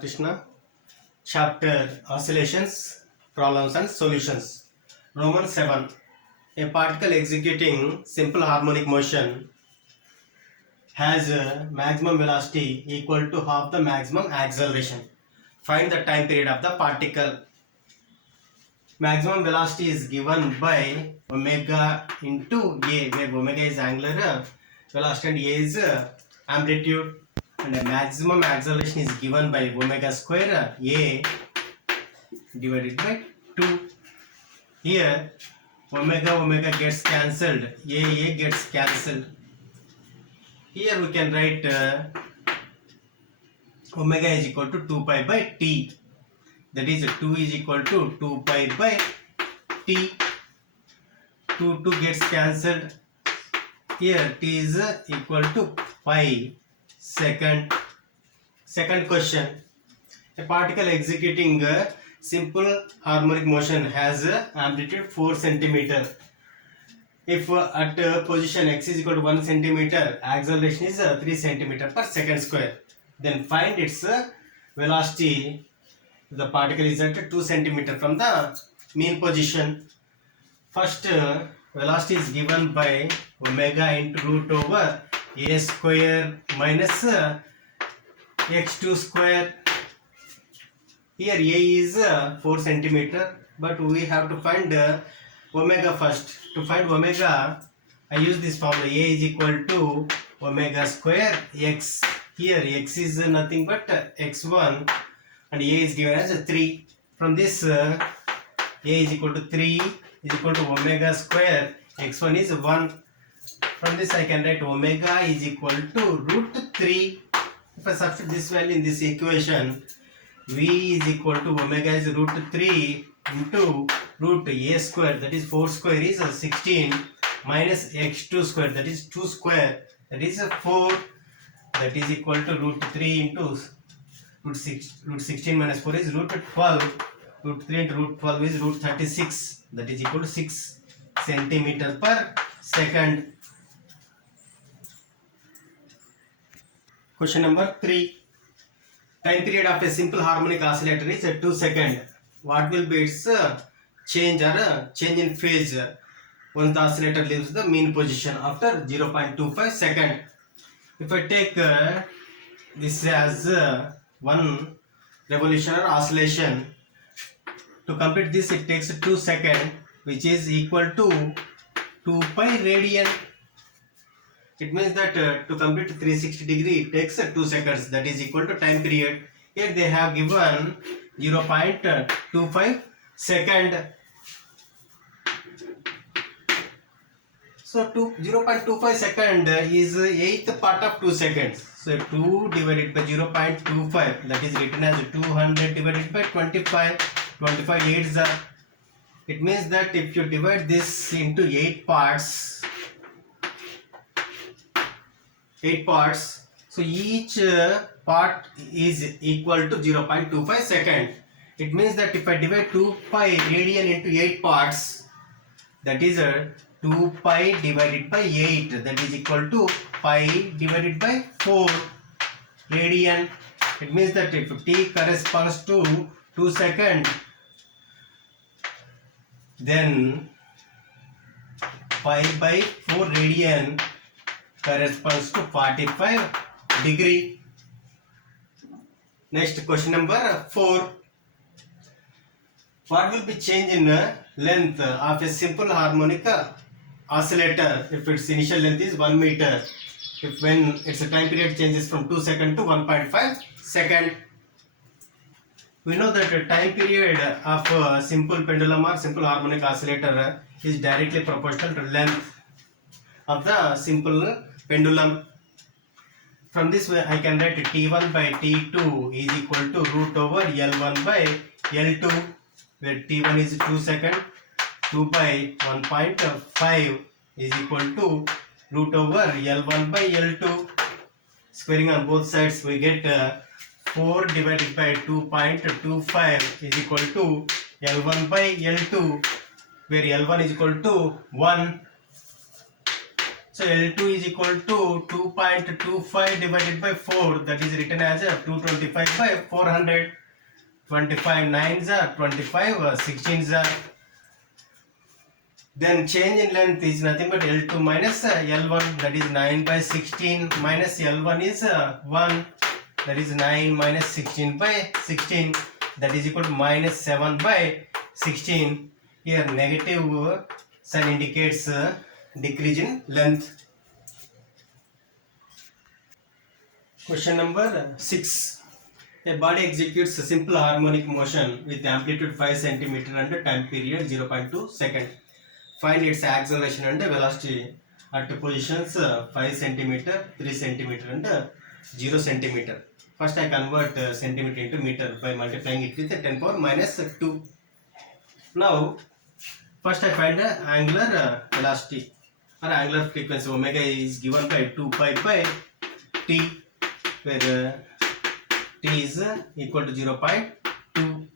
Krishna, chapter Oscillations, Problems and Solutions. Roman 7. A particle executing simple harmonic motion has a maximum velocity equal to half the maximum acceleration. Find the time period of the particle. Maximum velocity is given by omega into a, where omega is angular velocity and a is amplitude, and the maximum acceleration is given by omega square a divided by 2. Here omega gets cancelled, a gets cancelled. Here we can write omega is equal to 2 pi by t, that is 2 is equal to 2 pi by t. 2 gets cancelled. Here t is equal to pi second. Second question. A particle executing a simple harmonic motion has amplitude 4 centimeter. If at position x is equal to 1 centimeter, acceleration is 3 centimeter per second square, then find its velocity. The particle is at 2 centimeter from the mean position. First velocity is given by omega into root over a square minus x2 square. Here a is 4 centimeter, but we have to find omega first. To find omega, I use this formula: a is equal to omega square x. Here x is nothing but x1 and a is given as 3. From this a is equal to 3 is equal to omega square x1 is 1. From this I can write omega is equal to root 3. If I substitute this value in this equation, v is equal to omega is root 3 into root a square, that is 4 square is 16, minus x2 square, that is 2 square, that is 4, that is equal to root 3 into root 16 minus 4 is root 12, root 3 into root 12 is root 36, that is equal to 6 centimeter per second. Question number 3. Time period of a simple harmonic oscillator is 2 seconds. What will be its change or change in phase once the oscillator leaves the mean position after 0.25 second? If I take this as one revolution or oscillation, to complete this it takes 2 seconds, which is equal to 2 pi radian. It means that to complete 360 degree it takes 2 seconds, that is equal to time period. Here they have given 0.25 second. So 0.25 second is 8th part of 2 seconds. So 2 divided by 0.25, that is written as 200 divided by 25. 25 8s are. It means that if you divide this into 8 parts, so each part is equal to 0.25 second. It means that if I divide 2 pi radian into 8 parts, that is 2 pi divided by 8, that is equal to pi divided by 4 radian. It means that if t corresponds to 2 seconds, then pi by 4 radian corresponds to 45 degree. Next, question number 4. What will be change in length of a simple harmonic oscillator if its initial length is 1 meter, if when its time period changes from 2 seconds to 1.5 second? We know that the time period of a simple pendulum or simple harmonic oscillator is directly proportional to length of the simple pendulum. From this way I can write t1 by t2 is equal to root over L1 by L2, where t1 is 2 seconds, 2 by 1.5 is equal to root over L1 by L2. Squaring on both sides we get 4 divided by 2.25 is equal to L1 by L2, where L1 is equal to 1. So L2 is equal to 2.25 divided by 4, that is written as 225 by 400. 25 9s are 25, 16s are. Then change in length is nothing but L2 minus L1, that is 9 by 16 minus L1 is 1, that is 9 minus 16 by 16, that is equal to minus 7 by 16. Here negative sign indicates decrease in length. Question number 6. A body executes a simple harmonic motion with amplitude 5 cm and time period 0.2 second. Find its acceleration and velocity at positions 5 cm, 3 cm and 0 cm. First I convert centimeter into meter by multiplying it with 10 power minus 2. Now first I find the angular velocity or angular frequency. Omega is given by 2 pi by t, where t is equal to 0.2.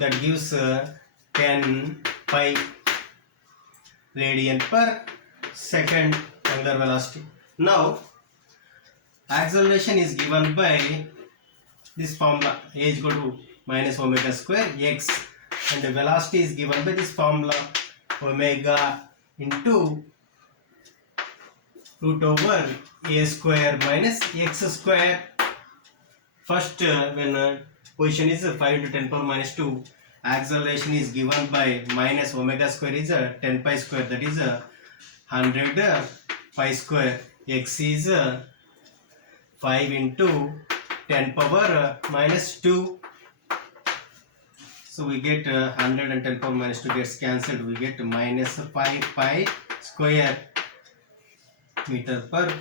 That gives 10 pi radian per second angular velocity. Now acceleration is given by this formula, a is equal to minus omega square x, and the velocity is given by this formula, omega into root over a square minus x square. First when position is 5 into 10 power minus 2, acceleration is given by minus omega square is 10 pi square, that is 100 pi square. X is 5 into 10 power minus 2. So we get 100 and 10 power minus 2 gets cancelled. We get minus 5 pi square meter per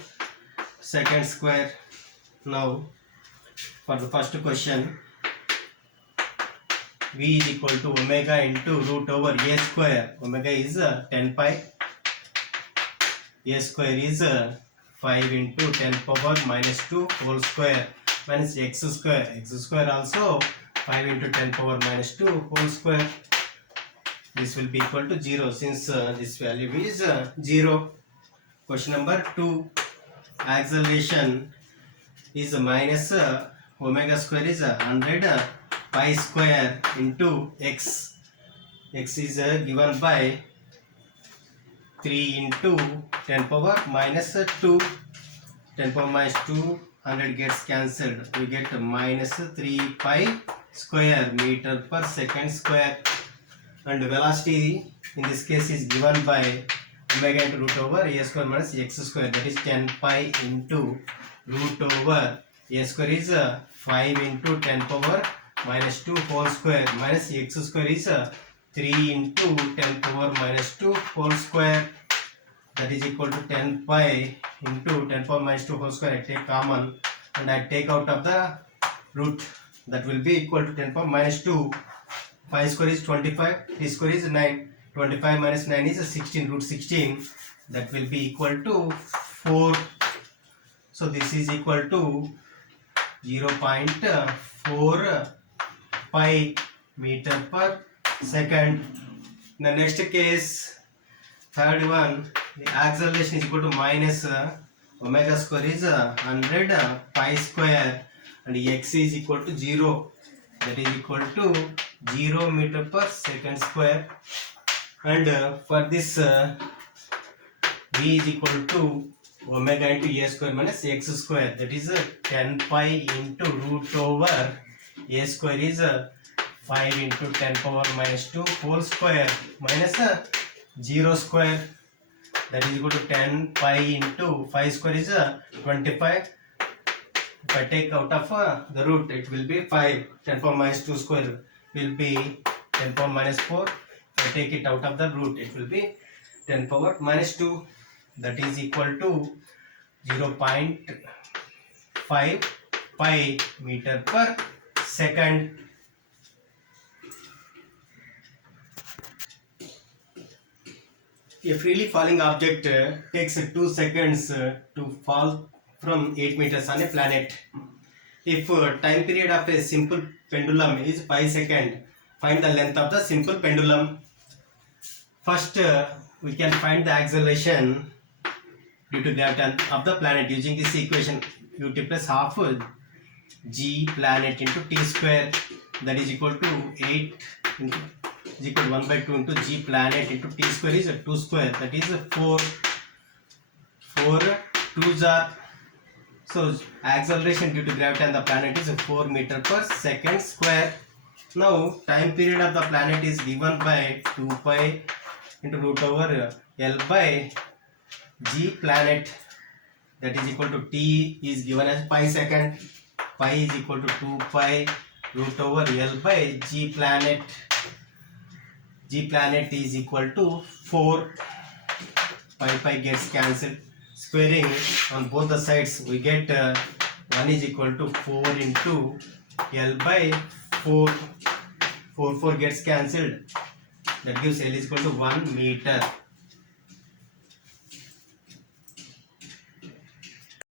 second square. Now for the first question, V is equal to omega into root over a square. Omega is 10 pi. A square is 5 into 10 power minus 2 whole square minus x square. X square also 5 into 10 power minus 2 whole square. This will be equal to 0 since this value is 0. Question number 2. Acceleration is minus omega square is 100 pi square into x. X is given by 3 into 10 power minus 2. 10 power minus 2, 100 gets cancelled. We get minus 3 pi square meter per second square. And velocity in this case is given by omega into root over a square minus x square, that is 10 pi into root over a square is 5 into 10 power minus 2 whole square minus x square is 3 into 10 power minus 2 whole square, that is equal to 10 pi into 10 power minus 2 whole square. I take common and I take out of the root, that will be equal to 10 power minus 2. 5 square is 25, t square is 9. 25 minus 9 is 16, root 16, that will be equal to 4. So this is equal to 0.4 pi meter per second. In the next case, third one, the acceleration is equal to minus omega square is 100 pi square and x is equal to 0, that is equal to 0 meter per second square. And for this v is equal to omega into a square minus x square, that is 10 pi into root over a square is 5 into 10 power minus 2 whole square minus 0 square, that is equal to 10 pi into 5 square is 25. If I take out of the root, it will be 5. 10 power minus 2 square will be 10 power minus 4. If I take it out of the root, it will be 10 power minus 2. That is equal to 0.5 pi meter per second. A freely falling object takes 2 seconds to fall from 8 meters on a planet. If time period of a simple pendulum is 5 seconds, find the length of the simple pendulum. First we can find the acceleration. due to gravity of the planet. Using this equation, ut plus half g planet into t square, that is equal to 8 into, is equal to 1 by 2 into g planet into t square is 2 square, that is 4 2s are, so acceleration due to gravity on the planet is 4 meter per second square. Now time period of the planet is given by 2 pi into root over L by g planet, that is equal to t is given as pi second. Pi is equal to 2 pi root over L by g planet. G planet is equal to 4. Pi gets cancelled. Squaring on both the sides, we get 1 is equal to 4 into L by 4. 4 gets cancelled. That gives L is equal to 1 meter.